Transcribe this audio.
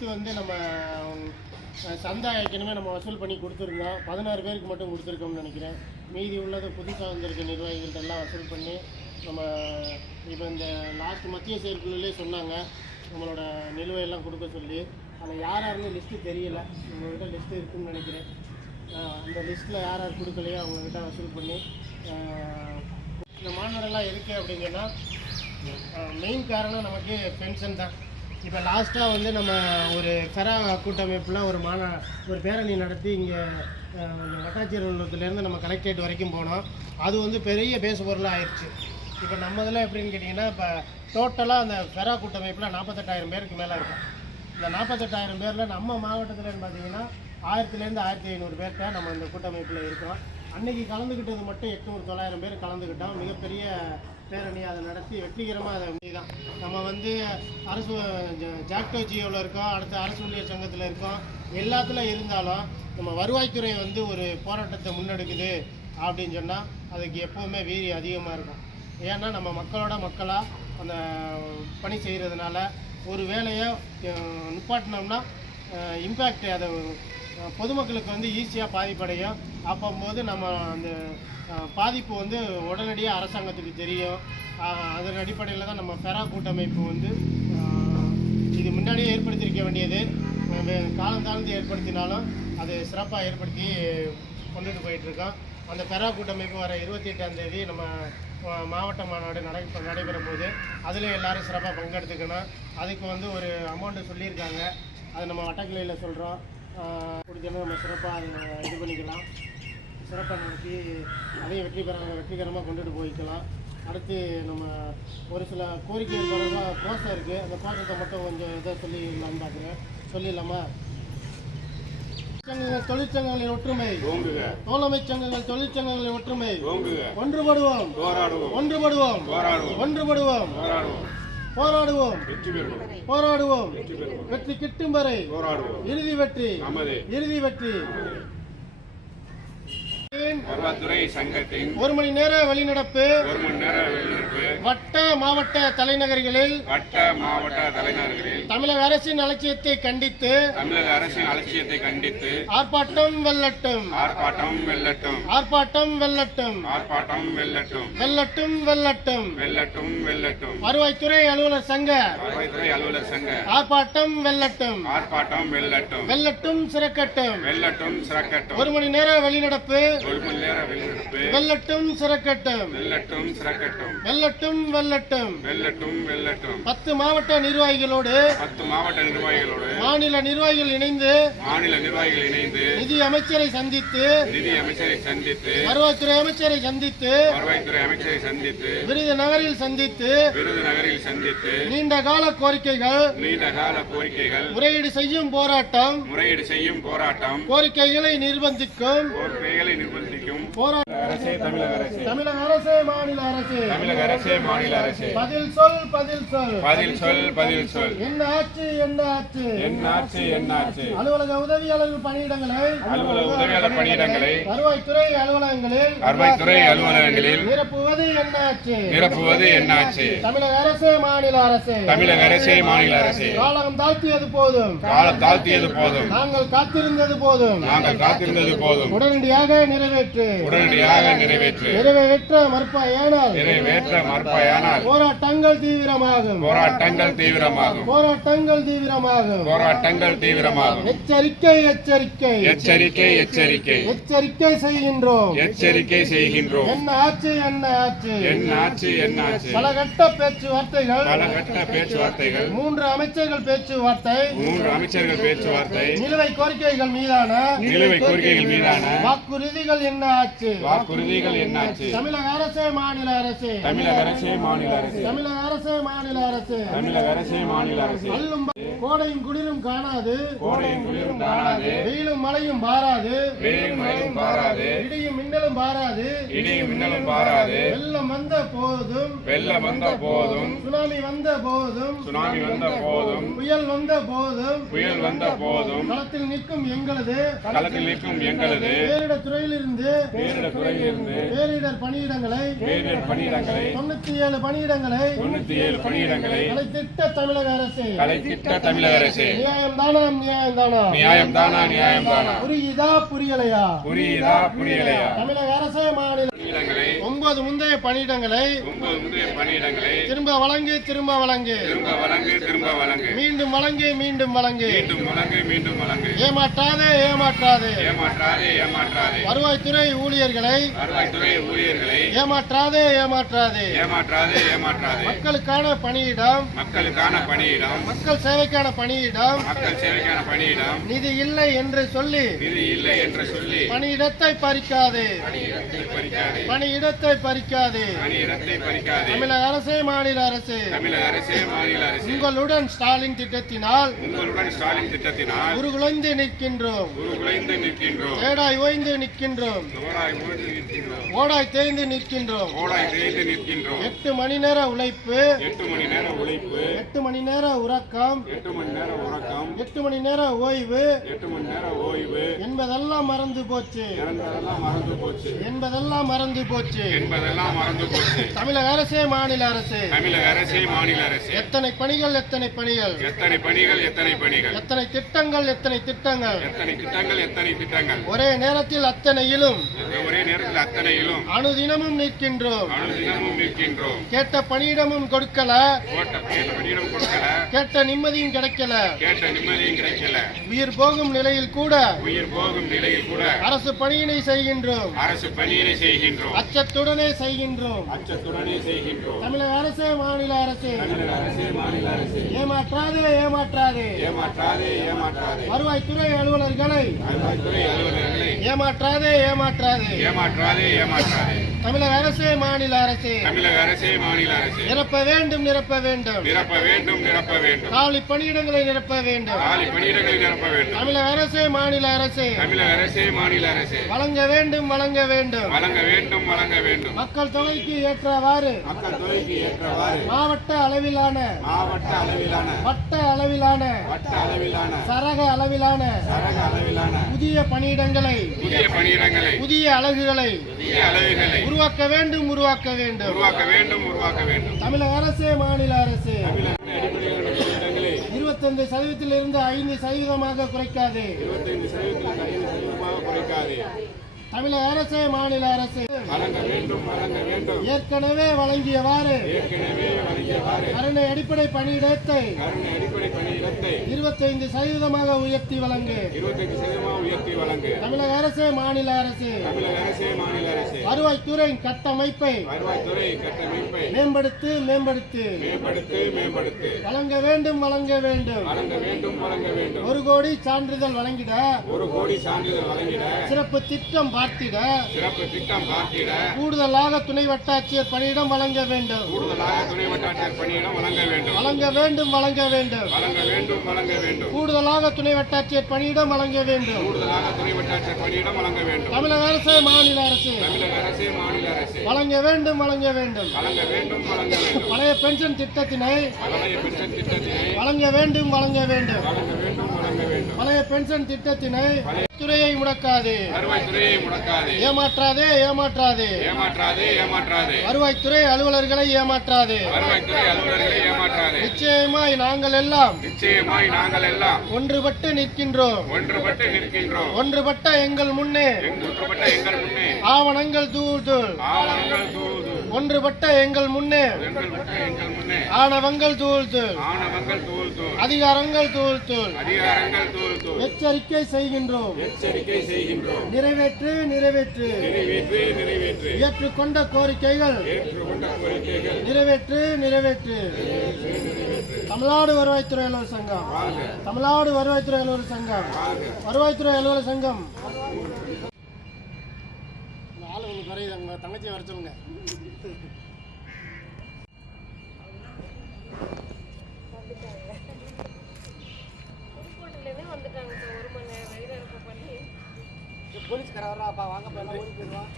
நேற்று வந்து நம்ம சந்தா ஏற்கனவே நம்ம வசூல் பண்ணி கொடுத்துருந்தோம். 16 பேருக்கு மட்டும் கொடுத்துருக்கோம்னு நினைக்கிறேன். மீதி உள்ளது புதுசாக வந்திருக்க நிர்வாகிகள்ட்ட எல்லாம் வசூல் பண்ணி நம்ம இப்போ இந்த லாஸ்ட் மத்திய செயற்குழுலே சொன்னாங்க நம்மளோட நிலுவையெல்லாம் கொடுக்க சொல்லி. அதில் யார் யாருன்னு லிஸ்ட்டு தெரியலை. உங்கள்கிட்ட லிஸ்ட்டு இருக்குதுன்னு நினைக்கிறேன். அந்த லிஸ்ட்டில் யார் யார் கொடுக்கலையோ அவங்கக்கிட்ட வசூல் பண்ணி இந்த மாநாடெல்லாம் இருக்குது. அப்படிங்கன்னா மெயின் காரணம் நமக்கு பென்ஷன் தான். இப்போ லாஸ்ட்டாக வந்து நம்ம ஒரு ஃபெரா கூட்டமைப்பில் ஒரு பேரணி நடத்தி இங்கே வட்டாட்சியர் அலுவலகத்துலேருந்து நம்ம கலெக்டரேட் வரைக்கும் போனோம். அது வந்து பெரிய பேசு பொருளாக ஆயிடுச்சு. இப்போ நம்ம இதில் எப்படின்னு கேட்டிங்கன்னா, இப்போ டோட்டலாக அந்த ஃபெரா கூட்டமைப்பில் 48,000 பேருக்கு மேலே இருக்கும். இந்த 48,000 பேரில் நம்ம மாவட்டத்தில்னு பார்த்தீங்கன்னா 1000-1500 பேர்கிட்ட நம்ம இந்த கூட்டமைப்பில் இருக்கோம். அன்றைக்கி கலந்துக்கிட்டது மட்டும் 800-900 பேர் கலந்துக்கிட்டோம். மிகப்பெரிய பேரணி அதை நடத்தி வெற்றிகரமாக அதை தான் நம்ம வந்து அரசு ஜாக்டோ ஜியோவில் இருக்கோம், அடுத்து அரசு ஊழியர் சங்கத்தில் இருக்கோம். எல்லாத்துலையும் இருந்தாலும் நம்ம வருவாய்த்துறை வந்து ஒரு போராட்டத்தை முன்னெடுக்குது அப்படின்னு சொன்னால் அதுக்கு எப்போவுமே வீரி அதிகமாக இருக்கும். ஏன்னா நம்ம மக்களோட மக்களாக அந்த பணி செய்கிறதுனால ஒரு வேலையை நிப்பாட்டினோம்னா இம்பேக்ட் அதை பொதுமக்களுக்கு வந்து ஈஸியாக பாதிப்படையும். அப்போது நம்ம அந்த பாதிப்பு வந்து உடனடியாக அரசாங்கத்துக்கு தெரியும். அதன் அடிப்படையில் தான் நம்ம ஃபெரா கூட்டமைப்பு வந்து இது முன்னாடியே ஏற்படுத்தியிருக்க வேண்டியது. காலம் தாழ்ந்து ஏற்படுத்தினாலும் அது சிறப்பாக ஏற்படுத்தி கொண்டுட்டு போயிட்டுருக்கோம். அந்த ஃபெரா கூட்டமைப்பு வர 28ஆம் தேதி நம்ம மாவட்ட மாநாடு நடைபெறும் போது அதில் எல்லோரும் சிறப்பாக பங்கெடுத்துக்கணும். அதுக்கு வந்து ஒரு அமௌண்ட்டு சொல்லியிருக்காங்க. அதை நம்ம வட்டக்கிளையில் சொல்கிறோம். கொடுத்தோன்னா நம்ம சிறப்பாக அதை இது பண்ணிக்கலாம். சிறப்பாக நடத்தி அதையும் வெற்றிகரமாக கொண்டுட்டு போய்க்கலாம். அடுத்து நம்ம ஒரு சில கோரிக்கைகள் தொடர்பாக கோஷம் இருக்குது. அந்த கோஷத்தை மட்டும் கொஞ்சம் இதை சொல்லிடலான்னு பார்க்குறேன். சொல்லிடலாமா? தொழிற்சங்கங்களின் ஒற்றுமை, தோழமை சங்கங்கள் தொழிற்சங்கங்களின் ஒற்றுமை, ஒன்றுபடுவோம் ஒன்றுபடுவோம் ஒன்றுபடுவோம் போராடுவோம் போராடுவோம் வெற்றி கிட்டும் வரை இறுதி வெற்றி இறுதி வெற்றி. ஒரு மணி நேர வெளிநடப்பு வட்ட மாவட்ட தலைநகர்களில் தமிழக அரசின் அலட்சியத்தை கண்டித்து ஆர்ப்பாட்டம் வெல்லட்டும் ஆர்ப்பாட்டம் வெல்லட்டும் வெல்லட்டும் வெல்லட்டும். வருவாய்த்துறை அலுவலர் சங்க ஆர்ப்பாட்டம் வெல்லட்டும் வெல்லட்டும் சிறக்கட்டும். ஒரு மணி நேர வெளிநடப்பு வெல்லட்டும் சிறக்கட்டும் வெல்லட்டும் வெல்லட்டும். 10 மாவட்ட நிர்வாகிகளோடு மாநில நிர்வாகிகள் இணைந்து நிதி அமைச்சரை சந்தித்து வருவாய்த்துறை அமைச்சரை சந்தித்து விருதுநகரில் சந்தித்து நீண்ட கால கோரிக்கைகள் முறையீடு செய்யும் போராட்டம் கோரிக்கைகளை நிர்பந்திக்கும் தமிழக அரசே மாநில அரசே பதில் சொல் என்ன ஆச்சு அலுவலக உதவியாளர் பணியிடங்களை வருவாய்த்துறை அலுவலகங்களில் நிரப்புவது என்ன ஆச்சு? தமிழக அரசே மாநில அரசே காலம் தாழ்த்தியது போதும் நாங்கள் காத்திருந்தது போதும் உடனடியாக நிறைவேற்ற மறுப்பாயானால் போராட்டங்கள் தீவிரமாகும். எச்சரிக்கை செய்கின்றோம். என்ன ஆச்சு? பலகட்ட பேச்சுவார்த்தைகள் 3 அமைச்சர்கள் பேச்சுவார்த்தை நிலுவை கோரிக்கைகள் மீதான வாக்குறுதிகள் என்ன ஆச்சு? தமிழக அரசே மாநில அரசே அல்லும் கோடையும் குளிரும் காணாது வெயிலும் மழையும் பாராது இடியும் மின்னலும் பாராது வெள்ளம் வந்த போதும் சுனாமி வந்த போதும் புயல் வந்த போதும் களத்தில் நிற்கும் எங்களது பேரிடர் துறையிலிருந்து பேரிடர் பணியிடங்களை 97 பணியிடங்களை 167 பணியிடங்களை கலைத்திட்ட தமிழக அரசு கலைத்திட்ட தமிழக அரசு நியாயம்தானா நியாயம்தானா நியாயம்தானா நியாயம்தானா புரியுதா புரியலையா புரியுதா புரியலையா தமிழக அரசு மாநில பணியிடங்களை 9 முந்தைய பணியிடங்களை 9 முந்தைய பணியிடங்களை திரும்ப வழங்கு திரும்ப வழங்கு திரும்ப வழங்கு மீண்டும் வழங்கு மீண்டும் வழங்கு மீண்டும் வழங்கு ஏமாற்றாதே ஏமாற்றாதே ஏமாற்றாதே வருவாய்த்துறை ஊழியர்களை ஏமாற்றாதே ஏமாற்றாதே மக்களுக்கான பணியிடம் மக்கள் சேவைக்கான பணியிடம் நிதி இல்லை என்று சொல்லி பணியிடத்தை பறிக்காதே பணியிடத்தை பறிக்காதே தமிழக அரசு மாநில அரசு உங்களுடன் ஸ்டாலின் திட்டத்தினால் உருகுலைந்து நிற்கின்றோம் ஏடாய் ஓய்ந்து நிற்கின்றோம் ஓடாய் தேய்ந்து நிற்கின்றோம் 8 மணி நேர உழைப்பு 8 மணி நேர உறக்கம் 8 மணி நேர ஓய்வு என்பதெல்லாம் மறந்து போச்சு தமிழக அரசே மாநில அரசு எத்தனை பணிகள் எத்தனை திட்டங்கள் ஒரே நேரத்தில் அத்தனையிலும் அனுதினமும் நிற்கின்றோம் கேட்ட பணியிடமும் கொடுக்கல கேட்ட நிம்மதியும் கிடைக்கல உயிர் போகும் நிலையில் கூட அரசு பணியினை செய்கின்றோம் அச்சத்துடனே செய்கின்றோம் தமிழக அரசு மாநில அரசு ஏமாற்றாதே வருவாய்த்துறை அலுவலர்களை ஏமாற்றாதே தமிழக அரசு மாநில அரசு நிரப்ப வேண்டும் காலி பணியிடங்களை நிரப்ப வேண்டும் தமிழக அரசு மாநில அரசு வழங்க வேண்டும் மக்கள் தொகைக்கு ஏற்றவாறு மாவட்ட அளவிலான வட்ட அளவிலான சரக அளவிலான புதிய பணியிடங்களை புதிய அலகுகளை உருவாக்க வேண்டும் தமிழக அரசு மாநில அரசு 25% 5% குறைக்காது தமிழக அரசு மாநில அரசு ஏற்கனவே வழங்கியவாறு கருணை அடிப்படை பணியிடத்தை 25% உயர்த்தி வழங்கு தமிழக அரசு மாநில அரசு வருவாய்த்துறை கட்டமைப்பை மேம்படுத்து வழங்க வேண்டும் 1 கோடி சான்றிதழ் வழங்கிட சிறப்பு திட்டம் பார்த்திட கூடுதலாக துணை வட்டாட்சியர் பணியிடம் வழங்க வேண்டும் கூடுதலாக துணை வட்டாட்சியர் பணியிடம் வழங்க வேண்டும் தமிழக அரசு மாநில அரசு வழங்க வேண்டும் பழைய பென்ஷன் திட்டத்தினை வழங்க வேண்டும் பழைய பென்ஷன் திட்டத்தினை துறையை முடக்காது ஏமாற்றாதே வருவாய்த்துறை அலுவலர்களை ஏமாற்றாது நிச்சயமாய் நாங்கள் எல்லாம் ஒன்றுபட்டு நிற்கின்றோம் ஒன்றுபட்ட எங்கள் முன்னே ஆவணங்கள் தூள் ஒன்றுபட்ட எங்கள் முன்னே ஆணவங்கள் தூள் அதிகாரங்கள் தூள் எச்சரிக்கை செய்கின்றோம் நிறைவேற்று ஏற்றுக்கொண்ட கோரிக்கைகள் நிறைவேற்று தமிழ்நாடு வருவாய்த்துறை அலுவலர் சங்கம் ஆளு ஒன்று குறையுது தங்கச்சியை வர சொல்லுங்க போலீஸ்கார வர்றாப்பா வாங்க போயிடலாம் ஓடி போயிடுவான்